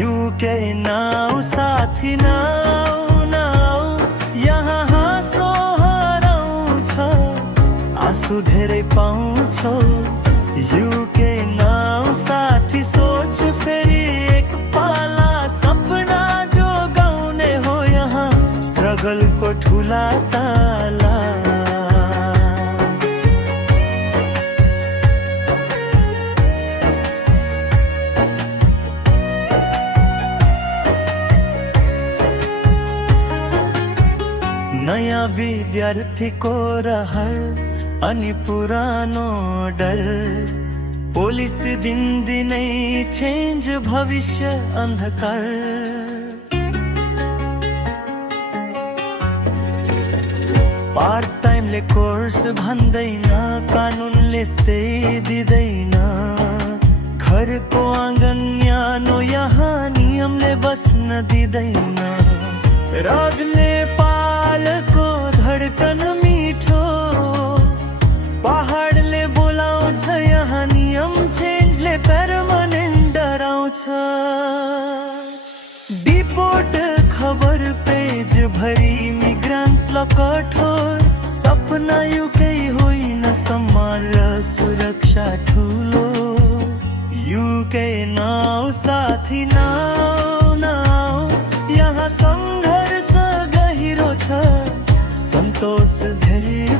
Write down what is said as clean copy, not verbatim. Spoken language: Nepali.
युके नाउ साथी नाउ नाउ यहाँ हाँसो हराउँछ आँसु धेरै पाउँछौ युके नाउ साथी सोच फेरि एक पाला सपना जो गाउने हो यहाँ स्ट्रगलको ठुला ताला नयाँ विद्यार्थीको रहर अनि पुरानो डर पुलिस दिनदिनै चेन्ज भविष्य अन्धकार पार्ट टाइमले कोर्स भन्दैन कानुनले स्टे दिँदैन घरको आँगन न्यानो यहाँ नियमले बस्न दिँदैन रागले पालको धडकन मिठो पहाडले बोलाउँछ यहाँ नियम चेन्जले पर्मानेन्ट डराउँछ डिपोर्ट खबर पेज भरि इमिग्रान्ट्स ल कठोर सपना युकै होइन सम्मान र सुरक्षा ठुलो युकै नाउ साथी नाउ नाउ यहाँ सङ्घर्ष गहिरो छ सन्तोष धेरै